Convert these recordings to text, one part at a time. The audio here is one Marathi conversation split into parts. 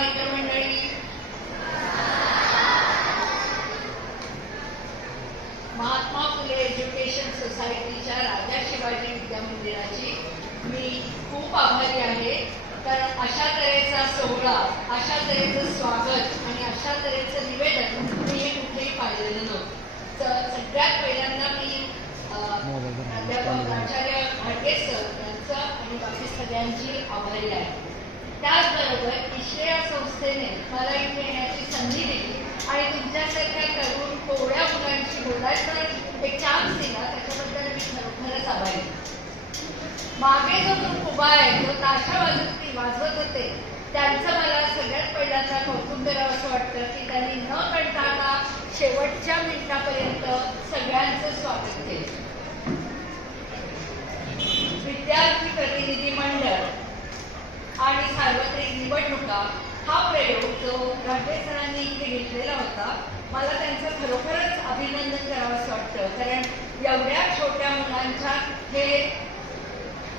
मित्रमंडळी. महात्मा फुले एज्युकेशन सोसायटीच्या राजा शिवाजी विद्या मंदिराची मी खूप आभारी आहे. कारण अशा तऱ्हेचा सोहळा अशा तऱ्हेचं स्वागत आणि अशा तऱ्हेचं निवेदन मी हे कुठेही पाहिलेलं नव्हतं. तर सगळ्यात पहिल्यांदा मी आचार्य घाटगे सर यांचं आणि बाकी सगळ्यांची आभारी आहे. त्याचबरोबर इश्रे या संस्थेने मला इथे येण्याची संधी दिली आणि तुमच्यासारख्या तरुण कोवळ्या मुलांशी बोलायचा एक चान्स दिला त्याच्याबद्दल मी खरोखरच आभारी मागे जो ग्रुप उभा आहे जो ताशा वाजवती वाजवत होते त्यांचं मला सगळ्यात पहिल्यांदा कौतुक करावं असं वाटतं की त्यांनी न कंटाळता शेवटच्या मिनिटापर्यंत सगळ्यांचं स्वागत केलं. विद्यार्थी प्रतिनिधी मंडळ आणि सार्वत्रिक निवडणुका हा प्रयोग जो घाटे सरांनी इथे घेतलेला होता मला त्यांचं खरोखरच अभिनंदन करावं वाटतं. कारण एवढ्या छोट्या मुलांच्या हे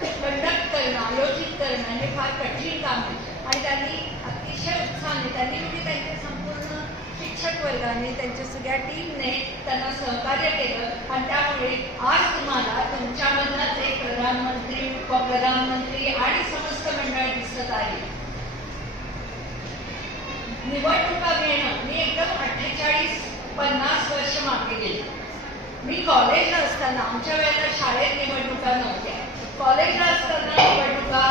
कंडक्ट करणं आयोजित करणं हे फार कठीण काम आहे. आणि त्यांनी अतिशय उत्साहाने त्यांनी म्हणजे त्यांचे संपूर्ण शिक्षक वर्गाने त्यांच्या सगळ्या टीमने त्यांना सहकार्य केलं. आणि त्यामुळे आज तुम्हाला तुमच्यामधलाच एक प्रधानमंत्री उपप्रधानमंत्री आणि समस्त मंडळ दिसत आहे. निवडणुका घेणं मी एकदम अठ्ठेचाळीस पन्नास वर्ष मागे गेले. मी कॉलेजला असताना आमच्या वेळेला शाळेत निवडणुका नव्हत्या. कॉलेजला असताना निवडणुका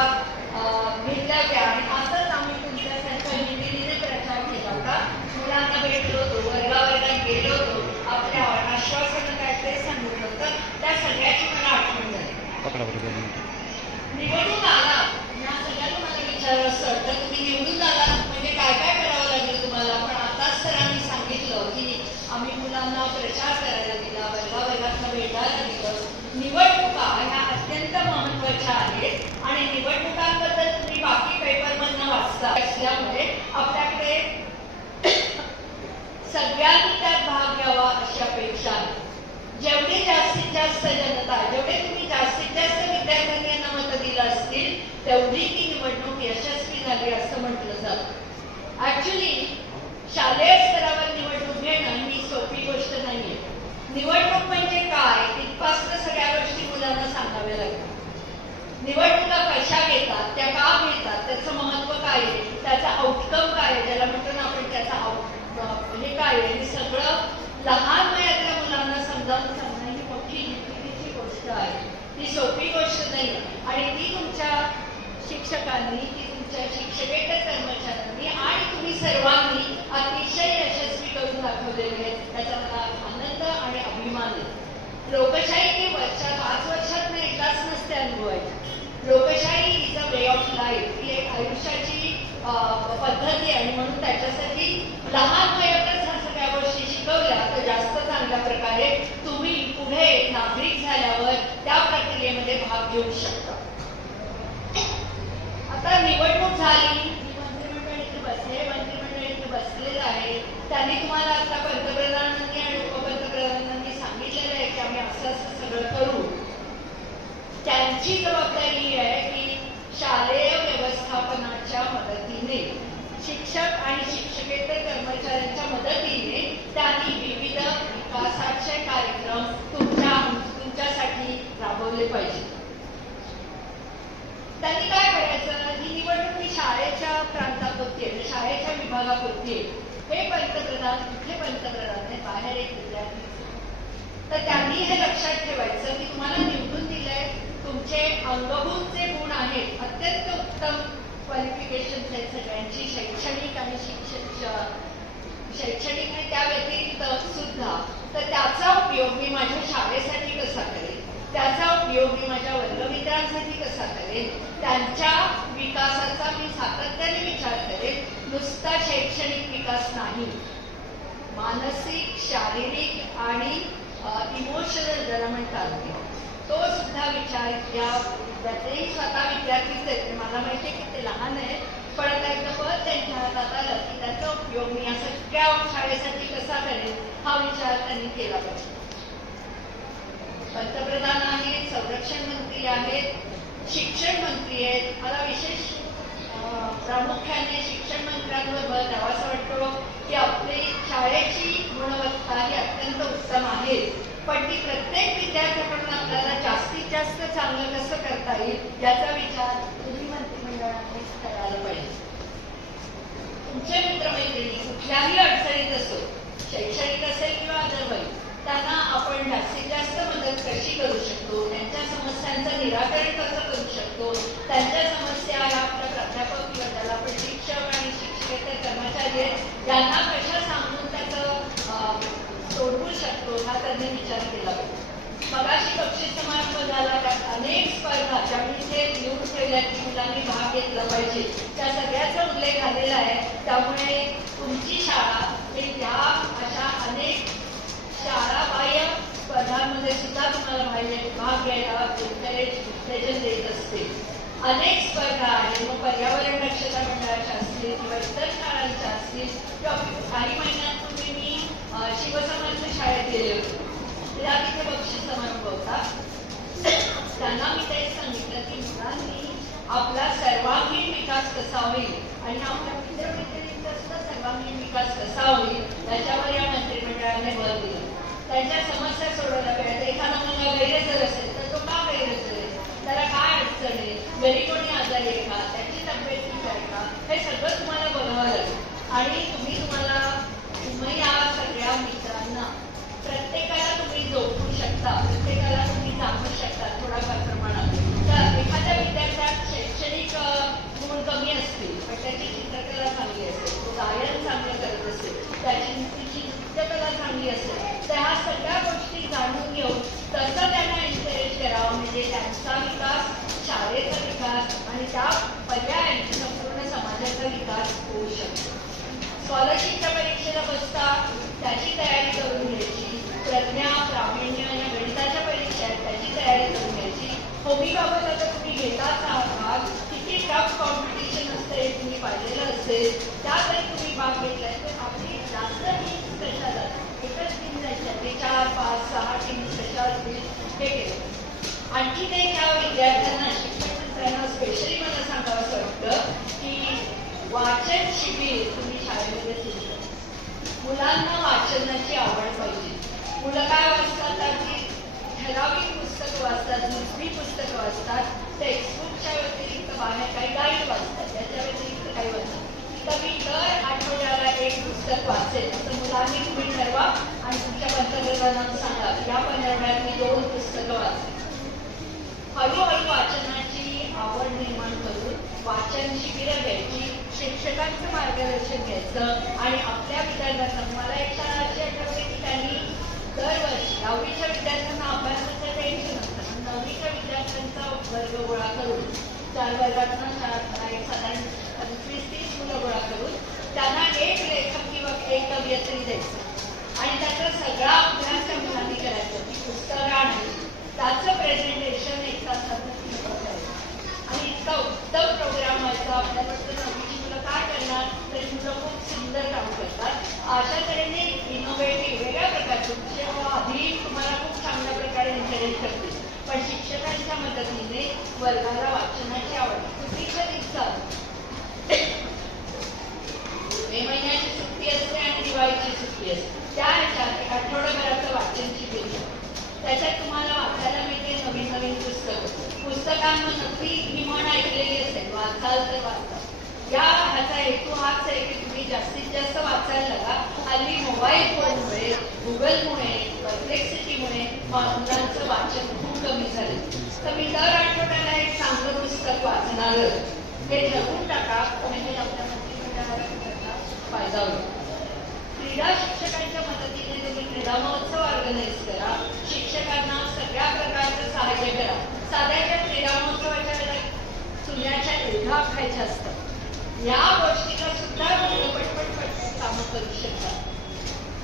घेतल्या होत्या आणि असंच आम्ही तुमच्यासारखं हिंदीने प्रचार केला होता. मुलांना भेटलो होतो वर्गावर्गात गेलो होतो. आपल्या आश्वासनं काय ते सांगितलं होतं त्या सगळ्याची मला आठवण झाली. निवडून आला या सगळ्यांना मला विचारावं असं वाटतं तुम्ही निवडून आला म्हणजे काय काय करावं लागेल तुम्हाला पण आताच सरांनी सांगितलं की आम्ही मुलांना प्रचार करायला दिला वर्गावर्गातनं भेटायला दिलं निवडणुका ह्या अत्यंत महत्त्वाच्या आहेत आणि निवडणुकांबद्दल तुम्ही बाकी पेपरमधनं वाचता असल्यामुळे आपल्याकडे सगळ्यांनी त्यात भाग घ्यावा अशी अपेक्षा आहे जेवढी जास्तीत जास्त जनता जेवढे तुम्ही जास्तीत जास्त विद्यार्थ्यांनी यांना मतं दिलं असतील तेवढी निवडणूक यशस्वी झाली असं म्हटलं जातं. ऍक्च्युली शालेय स्तरावर निवडणूक घेणं ही सोपी गोष्ट नाहीये. निवडणूक म्हणजे काय तिथपासून सगळ्या गोष्टी मुलांना सांगाव्या लागतात. निवडणुका कशा घेतात त्या का घेतात त्याचं महत्त्व काय आहे त्याचा आउटकम काय आहे ज्याला म्हणतो ना आपण त्याचा आउट हे म्हणजे काय आहे हे सगळं लहान वयातल्या मुलांना समजावून सांगणं ही मोठी गोष्ट आहे. ती सोपी गोष्ट नाही आणि ती तुमच्या शिक्षकांनी तुमच्या शिक्षकेतर कर्मचाऱ्यांनी आणि तुम्ही सर्वांनी अतिशय यशस्वी करून दाखवलेले आहेत. त्याचा मला आनंद आणि अभिमान आहे. लोकशाही ते वर्षा पाच वर्षात एकदाच नसते अनुभवायची. लोकशाही is a way of life ही एक आयुष्याची पद्धती आहे. आणि म्हणून त्याच्यासाठी लहान वयातच ह्या सगळ्या गोष्टी शिकवल्या तर जास्त चांगल्या प्रकारे तुम्ही पुढे नागरिक झाल्यावर त्या प्रक्रियेमध्ये भाग घेऊ शकता आता निवडणूक झाली मंत्रिमंडळ इथे बसले मंत्रिमंडळ इथे बसलेलं आहे त्यांनी तुम्हाला आता पंतप्रधानांनी आणि उपपंतप्रधानांनी सांगितलेलं आहे की आम्ही असं असं सगळं करू. त्यांची जबाबदारी ही आहे की शालेय व्यवस्थापनाच्या मदतीने शिक्षक आणि शिक्षकेतर कर्मचाऱ्यांच्या मदतीने त्यांनी विविध विकासाचे कार्यक्रम तुमच्या तुमच्यासाठी राबवले पाहिजे. त्यांनी काय करायचं? ही निवडणूक मी शाळेच्या प्रांतापुरती आहे शाळेच्या विभागापुरती आहे. हे पंतप्रधान कुठले पंतप्रधान हे बाहेर एक विद्यार्थी तर त्यांनी हे लक्षात ठेवायचं की तुम्हाला निवडून दिलंय तुमचे अंगभूत जे गुण आहेत अत्यंत उत्तम क्वालिफिकेशन आहेत सगळ्यांची शैक्षणिक आणि शिक्षण शैक्षणिक आणि त्या व्यतिरिक्त सुद्धा. तर त्याचा उपयोग मी माझ्या शाळेसाठी कसा करेल त्याचा उपयोग मी माझ्या वर्गमित्रांसाठी कसा करेल त्यांच्या विकासाचा मी सातत्याने विचार करेल नुसता शैक्षणिक विकास नाही. मानसिक शारीरिक आणि इमोशनल ज्याला म्हणतात तो. सुद्धा विचार या त्याचेही स्वतः विद्यार्थीच आहेत. मला माहिती आहे की ते लहान आहेत. पण आता एकदा परत त्यांच्या हातात आलं की त्याचा उपयोग मी या सगळ्या शाळेसाठी कसा करेल हा विचार त्यांनी केला पाहिजे. पंतप्रधान आहेत संरक्षण मंत्री आहेत शिक्षण मंत्री आहेत. मला विशेष प्रामुख्याने शिक्षण मंत्र्यांवर भर द्यावा असं वाटतो की आपली शाळेची गुणवत्ता ही अत्यंत उत्तम आहे. पण ती प्रत्येक विद्यार्थ्याकडून आपल्याला जास्तीत जास्त चांगलं कसं करता येईल याचा विचार तुम्ही मंत्रिमंडळाने करायला पाहिजे. तुमचे मित्रमैत्रिणी कुठल्याही अडचणीत असो शैक्षणिक असेल किंवा अदरवाईज त्यांना आपण जास्तीत जास्त मदत कशी करू शकतो? त्यांच्या समस्यांचं निराकरण कसं करू शकतो? त्यांच्या समस्या या आपल्या प्राध्यापक किंवा त्याला आपण शिक्षक आणि शिक्षकेतर कर्मचारी आहेत यांना कशा सांगून त्याचं सोडवू शकतो? हा त्यांनी विचार केला. पाहिजे मगाशी बक्षीस समारंभ झाला त्यात अनेक स्पर्धा ज्या मी इथे लिहून ठेवल्या की मुलांनी भाग घेतला पाहिजे. त्या सगळ्याचा उल्लेख झालेला आहे. त्यामुळे तुमची शाळा हे त्या अशा अनेक शाळाबाह्य स्पर्धांमध्ये सुद्धा तुम्हाला भाग भाग घ्यायला एनकरेज उत्तेजन देत असते. अनेक स्पर्धा आहेत. मग पर्यावरण दक्षता मंडळाच्या असतील किंवा इतर शाळांच्या असतील किंवा काही महिन्यात तुम्ही मी अं, शाळेत गेले होते. तिला तिथे बक्षीस समारंभ होता त्यांना मी तेच सांगितलं की मुलांनी आपला सर्वांगीण विकास कसा होईल आणि आपल्या मित्रमैत्रिणींचा सुद्धा सर्वांगीण विकास कसा होईल याच्यावर या मंत्रिमंडळाने भर दिला. त्यांच्या समस्या सोडवल्या पाहिजे एखादा मुलगा गैरहजर असेल तर तो का गैरहजर आहे त्याला काय अडचण आहे? घरी कोणी आजारी आहे का? त्याची तब्येत ठीक आहे का? हे सगळं तुम्हाला बघावं लागेल. आणि तुम्ही तुम्हाला तुम्ही या सगळ्या मित्रांना प्रत्येकाला तुम्ही जोडू शकता प्रत्येकाला तुम्ही जाणू शकता थोड्याफार प्रमाणात तर एखाद्या विद्यार्थ्यात शैक्षणिक अ, गुण कमी असतील पण त्याची चित्रकला चांगली असेल तो गायन चांगलं करत असेल त्याची तिची नृत्यकला चांगली असेल तर ह्या सगळ्या गोष्टी जाणून घेऊन तसं त्यांना एनकरेज करावं म्हणजे त्यांचा विकास शाळेचा विकास आणि त्या पर्यायाने संपूर्ण समाजाचा विकास होऊ शकतो स्कॉलरशिपच्या परीक्षेला बसता त्याची तयारी करून घ्यायची प्रज्ञा प्रावीण्य या गणिताच्या परीक्षा आहेत त्याची तयारी करून घ्यायची होमीबाबत आता तुम्ही घेताच आहात किती टफ कॉम्पिटिशन असते हे तुम्ही पाहिलेलं असेल तुम्ही भाग घेतलाय. तर आपली जास्त टीम्स कशा एकच टीम जायच्या ते चार पाच सहा टीम्स कशा असतील हे केलं? आणखी काही त्या विद्यार्थ्यांना शिक्षण मित्रांना स्पेशली मला सांगावं असं वाटतं की वाचन शिबिर तुम्ही शाळेमध्ये सुरू करा. मुलांना वाचनाची आवड पाहिजे. मुलं काय वाचतात? तर ठराविक पुस्तकं वाचतात दुसरी पुस्तकं वाचतात टेक्स्टबुकच्या व्यतिरिक्त बाहेर काही गाईड वाचतात त्याच्या व्यतिरिक्त काही वाचतात तर मी दर आठवड्याला एक पुस्तक वाचेल असं मुलांनी तुम्ही ठरवा आणि तुमच्या पंतप्रधानांना सांगा. या पंधरवड्यात मी दोन पुस्तकं वाचेल. हळूहळू वाचनाची आवड निर्माण करून वाचन शिबिरं घ्यायची शिक्षकांचं मार्गदर्शन घ्यायचं आणि आपल्या विद्यार्थ्यांना मला एक शाळा अशी आठवते की त्यांनी दरवर्षी दहावीच्या विद्यार्थ्यांना अभ्यासाचं टेन्शन असतं. नववीच्या विद्यार्थ्यांचा वर्ग गोळा करून चार वर्गातून एक साधारण पंचवीस गोळा करून त्यांना एक लेखक किंवा एक कवयित्री द्यायचं. आणि त्याचा सगळा अभ्यास त्या मुलांनी करायचा. ती पुस्तकं आणि त्याचं प्रेझेंटेशन एक तासाचं करायचं आणि इतका उत्तम प्रोग्राम व्हायचा आपल्याकडचं नवीची मुलं काय करणार? तरी मुलं खूप सुंदर काम करतात. अशा तऱ्हेने इनोव्हेटिव्ह वेगळ्या प्रकारचे म्हणजे शिक्षक आधी तुम्हाला खूप चांगल्या प्रकारे एन्करेज करतील. पण शिक्षकांच्या मदतीने वर्गाला वाचनाची आवड. सुट्टीच्या इच्छा मे महिन्याची सुट्टी असते आणि दिवाळीची सुट्टी असते त्या ह्याच्यात आठवडाभराचं वाचन शिबिर त्याच्यात तुम्हाला वाचायला मिळते नवीन नवीन पुस्तकं पुस्तकांवर नक्की ही म्हण ऐकलेली असेल वाचाल तर वाचा या ह्याचा हेतू हाच आहे की तुम्ही जास्तीत जास्त वाचायला लागा हल्ली मोबाईल फोनमुळे गुगलमुळे परप्लेक्सिटीमुळे मुलांचं वाचन खूप कमी झालं तर मी दर आठवड्याला एक चांगलं पुस्तक वाचणार हे ठरवून टाका म्हणजे आपल्या मंत्रिमंडळाला फायदा होईल. क्रीडा शिक्षकांच्या मदतीने तुम्ही क्रीडा महोत्सव ऑर्गनाईज करा. शिक्षकांना सगळ्या प्रकारचं सहाय्य करा. साध्याच्या क्रीडा महोत्सवाच्या वेळेला चुन्याच्या एवढा खायच्या असतात या गोष्टीला सुद्धा पटपट पटपट कामं करू शकतात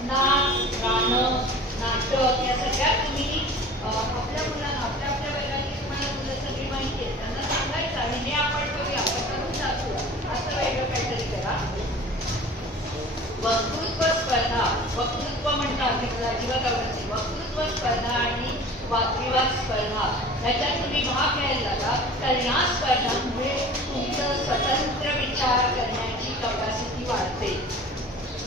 नाच गाणं नाटक या सगळ्या तुम्ही आपल्या मुलांना आपल्या आपल्या वर्गातली तुम्हाला मुलं सगळी माहिती आहे त्यांना सांगायचं आणि हे आपण करूया आपण करून जातो असं वेगळं काहीतरी करा. वक्तृत्व स्पर्धा वक्तृत्व म्हणतात हे मला अजिबात वक्तृत्व स्पर्धा आणि वादविवाद स्पर्धा ह्याच्यात तुम्ही भाग घ्यायला लागा तर या स्पर्धांमुळे तुमचं स्वतंत्र विचार करण्याची कपॅसिटी वाढते.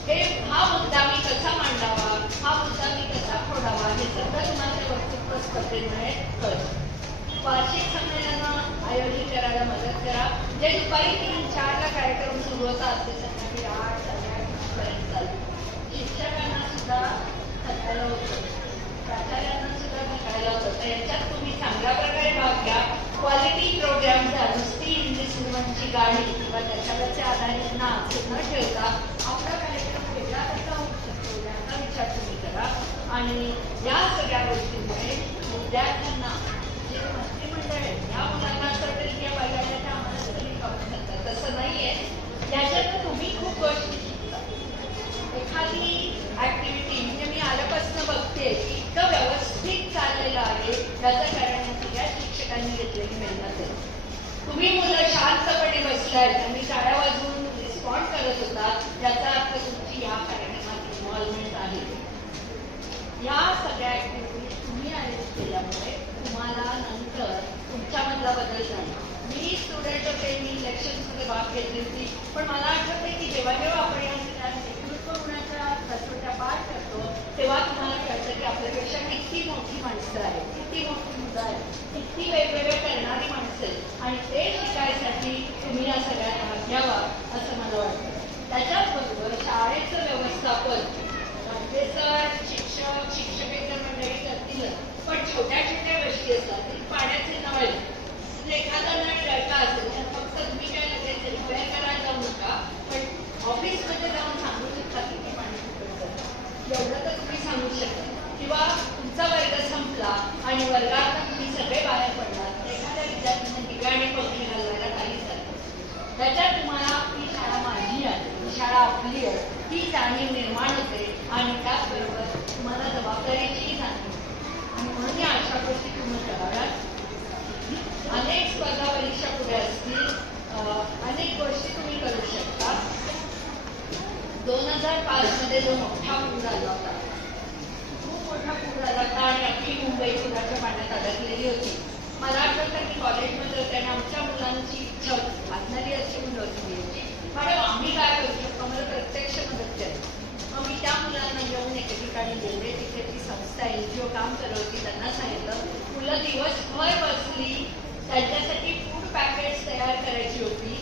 हे हा मुद्दा मी कसा मांडावा हा मुद्दा मी कसा फोडावा हे सगळं तुम्हाला वक्तृत्व स्पर्धेमुळे कळतं. वार्षिक संमेलनं आयोजित करायला मदत करा. जे दुपारी तीन चारला कार्यक्रम सुरू होतात ते सुद्धा थकायला होतं प्राचार्यांना सुद्धा थकायला होतं तर याच्यात तुम्ही चांगल्या प्रकारे भाग घ्या क्वालिटी प्रोग्राम नुसती इंग्लिश सिनेमांची गाणी किंवा त्याच्यावरचे आधारित नाच न ठेवता आपला कार्यक्रम वेगळा कसा होऊ शकतो याचा विचार तुम्ही करा आणि या सगळ्या गोष्टींमुळे विद्यार्थ्यांना जे मंत्रिमंडळ आहे या मुलांना असं वाटेल की या बायकांच्या आम्हाला तरी कमी करतात तसं नाहीये याच्यात तुम्ही खूप गोष्टी शिकता एखादी ऍक्टिव्हिटी म्हणजे मी आल्यापासून बघते की इतकं व्यवस्थित चाललेलं आहे त्याचं कारण या सगळ्या शिक्षकांनी घेतलेली मेहनत आहे तुम्ही मुलं शांतपणे बसलाय आणि टाळ्या वाजवून रिस्पॉन्ड करत होतात याचा अर्थ तुमची या कार्यक्रमात इन्व्हॉल्वमेंट आहे या सगळ्या ऍक्टिव्हिटीज तुम्ही अरेंज केल्यामुळे तुम्हाला नंतर तुमच्यामधला बदल मी स्टुडंट होते मी इलेक्शन्समध्ये भाग घेतली होती. पण मला आठवते की जेव्हा जेव्हा आपण या नेतृत्व गुणाच्या कसोट्या पार करतो तेव्हा तुम्हाला कळतं की आपल्यापेक्षा किती मोठी माणसं आहेत किती मोठी मुलं आहेत किती वेगवेगळे करणारी माणसं आहेत. आणि ते शिकायसाठी तुम्ही या सगळ्यांना भाग घ्यावा असं मला वाटतं. त्याच्याचबरोबर शाळेचं व्यवस्थापन म्हणजे सर शिक्षक शिक्षकेतर मंडळी करतीलच. पण छोट्या छोट्या गोष्टी असतात पाण्याचे नळ म्हणजे एखादा नळ गळता असेल तर फक्त तुम्ही काय लगेच रिपेअर करायला जाऊ नका पण ऑफिसमध्ये जाऊन सांगू शकता की ते पाणी कुठे जातं. एवढं तर तुम्ही सांगू शकता किंवा तुमचा वर्ग संपला आणि वर्गात तुम्ही सगळे बाहेर पडलात तर एखाद्या विद्यार्थ्याने ठिकाणी पंखे घालवायला काही झालं त्याच्यात तुम्हाला ही शाळा माझी आहे ही शाळा आपली आहे जाणीव निर्माण होते आणि त्याचबरोबर तुम्हाला जबाबदारीचीही जाणीव आणि म्हणून या अशा गोष्टी तुम्ही कराव्यात. अनेक स्पर्धा परीक्षा पुढे असतील. अनेक गोष्टी तुम्ही करू शकता. दोन हजार पाच मध्ये जो मोठा पूर आला होता खूप मोठा पूर आला होता आणि अख्खी मुंबई पुराच्या पाण्यात अडकलेली होती मला आठवतं की कॉलेजमध्ये होते आणि आमच्या मुलांची इच्छा होती वाचणारी अशी मुलं होती याची मॅडम आम्ही काय करू शकतो मला प्रत्यक्ष मदत करा मग मी त्या मुलांना घेऊन एके ठिकाणी बोबडे तिकडची संस्था एन जी ओ काम करत त्यांना सांगितलं मुलं दिवसभर बसली. त्यांच्यासाठी फूड पॅकेट्स तयार करायची होती.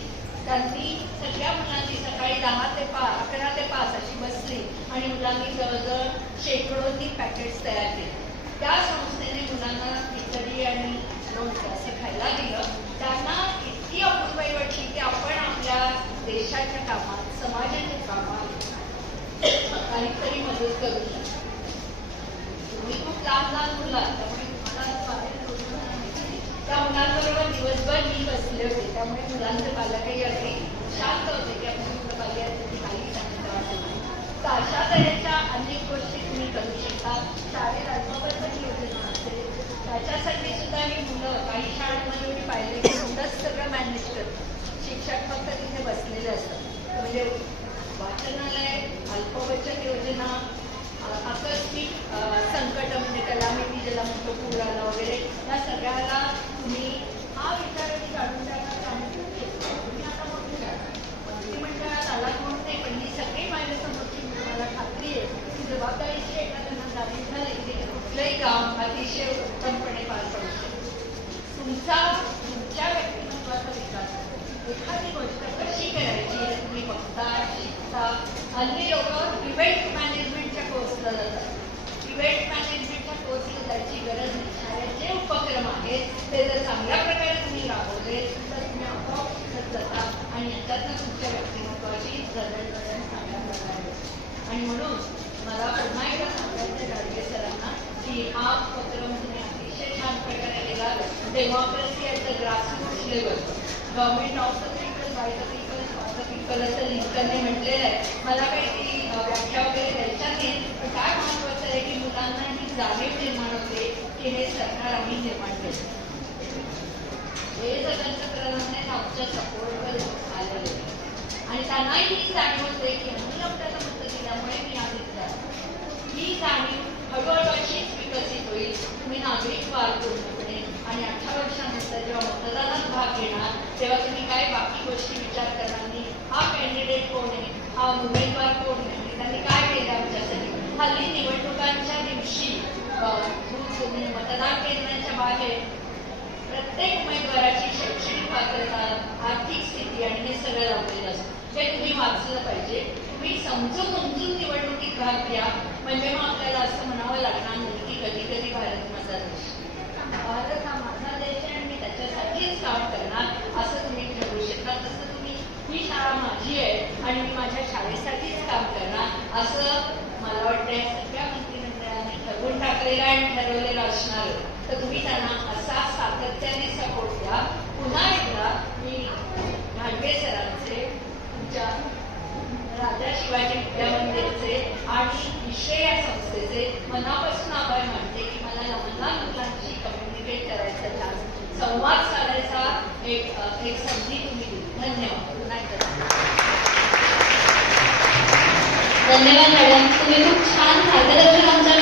त्यांनी सगळ्या मुलांची सकाळी दहा ते पाच अकरा ते पाच अशी बसली आणि मुलांनी जवळजवळ शेकडोनी पॅकेट्स तयार केले. त्या संस्थेने मुलांना खिचडी आणि लोणचं असे खायला दिलं. त्यांना इतकी अपूर्वाई वाटली की आपण आपल्या देशाच्या कामात समाजाच्या कामात काहीतरी मदत करू शकतो. तुम्ही खूप लांब लहान मुलं त्यामुळे तुम्हाला त्या मुलांबरोबर दिवसभर मी बसले होते त्यामुळे मुलांचे पालकही अगदी शांत होते की आपली मुलं बाली काही सांगितलं वाटत तर अशा तऱ्हेच्या अनेक गोष्टी तुम्ही करू शकता. शाळेत अल्पबद्ध योजना असेल त्याच्यासाठी सुद्धा ही मुलं काही शाळांमध्ये मी पाहिले की मुलंच सगळं मॅनेज करतात. शिक्षक फक्त तिथे बसलेले असतात. म्हणजे वाचनालय अल्पबचत योजना अ, आकस्मिक अ, संकट म्हणजे कलामिती ज्याला म्हणतो पूर आला वगैरे या सगळ्याला तुम्ही हा विचार आधी काढून टाका सांगितलं की तुम्ही आता मोठी झाला मंत्रिमंडळात आला म्हणून नाही पण ही सगळी माझ्यासमोरची मुलं मला खात्री आहे की जबाबदारीची एखाद्या जाणीव झाली की ते कुठलंही काम अतिशय उत्तमपणे पार पडू शकतं तुमचा तुमच्या व्यक्तिमत्वाचा विकास होतो. एखादी गोष्ट कशी करायची हे तुम्ही बघता शिकता हल्ली लोक इव्हेंट मॅनेजमेंटच्या कोर्सला जातात इव्हेंट मॅनेजमेंटच्या कोर्सला जायची गरज नाही शाळेत जे उपक्रम आहेत ते जर चांगल्या प्रकारे तुम्ही राबवले तर तुम्ही आपोआप शिकत जाता आणि याच्यातनं तुमच्या व्यक्तिमत्वाची जडणघडण चांगल्या प्रकारे होते. आणि म्हणून मला पुन्हा एकदा सांगायचं गाडगे सरांना की हा उपक्रम तुम्ही अतिशय छान प्रकारे democracy at the grassroots level. Government of the people, by the people, for the people असं लिंकनने म्हटलेलं आहे. मला काही ती व्याख्या वगैरे द्यायच्या नाही पण काय महत्वाचं आहे की मुलांना ही जाणीव निर्माण होते की हे सरकार आम्ही निर्माण केलं. हे जर पंतप्रधानांनी आमच्या सपोर्टवर आलेलं. आहे. आणि त्यांनाही ही जाणीव होते की आम्ही आपल्याला मत दिल्यामुळे मी आधीच ही जाणीव हळूहळू अशीच विकसित होईल. तुम्ही नागरिक वाढ करू आणि वर्षानंतर जेव्हा मतदानात भाग घेणार तेव्हा तुम्ही काय बाकी गोष्टी विचार करणार नाही. उमेदवार कोण आहे? त्यांनी काय केलं आमच्यासाठी? हल्ली निवडणुकांच्या दिवशी मतदान केंद्रांच्या बाहेर प्रत्येक उमेदवाराची शैक्षणिक पात्रता आर्थिक स्थिती आणि हे सगळं लावलेलं असतं. हे तुम्ही वाचलं पाहिजे. तुम्ही समजून समजून निवडणुकीत भाग घ्या. म्हणजे मग आपल्याला असं म्हणावं लागणार नाही की कधी कधी भारत माझा देश. भारत हा माझा देश आहे आणि मी त्याच्यासाठीच काम करणार असं तुम्ही ठरवू शकता तसं तुम्ही ही शाळा माझी आहे आणि मी माझ्या शाळेसाठीच काम करणार. असं मला वाटतंय सगळ्या मंत्रिमंडळाने ठरवून टाकलेलं आहे आणि ठरवलेलं असणार. तर तुम्ही त्यांना असा सातत्याने सपोर्ट द्या. पुन्हा एकदा मी घाटगे सरांचे तुमच्या राजा शिवाजी विद्या मंदिरचे आणि विषय या संस्थेचे मनापासून आभार मानते की मला लहान मुलांशी कम्युनिकेट करायचा चान्स संवाद साधायचा एक एक संधी तुम्ही दिली. धन्यवाद पुन्हा एकदा धन्यवाद मॅडम. तुम्ही खूप छान मार्गदर्शन आमच्या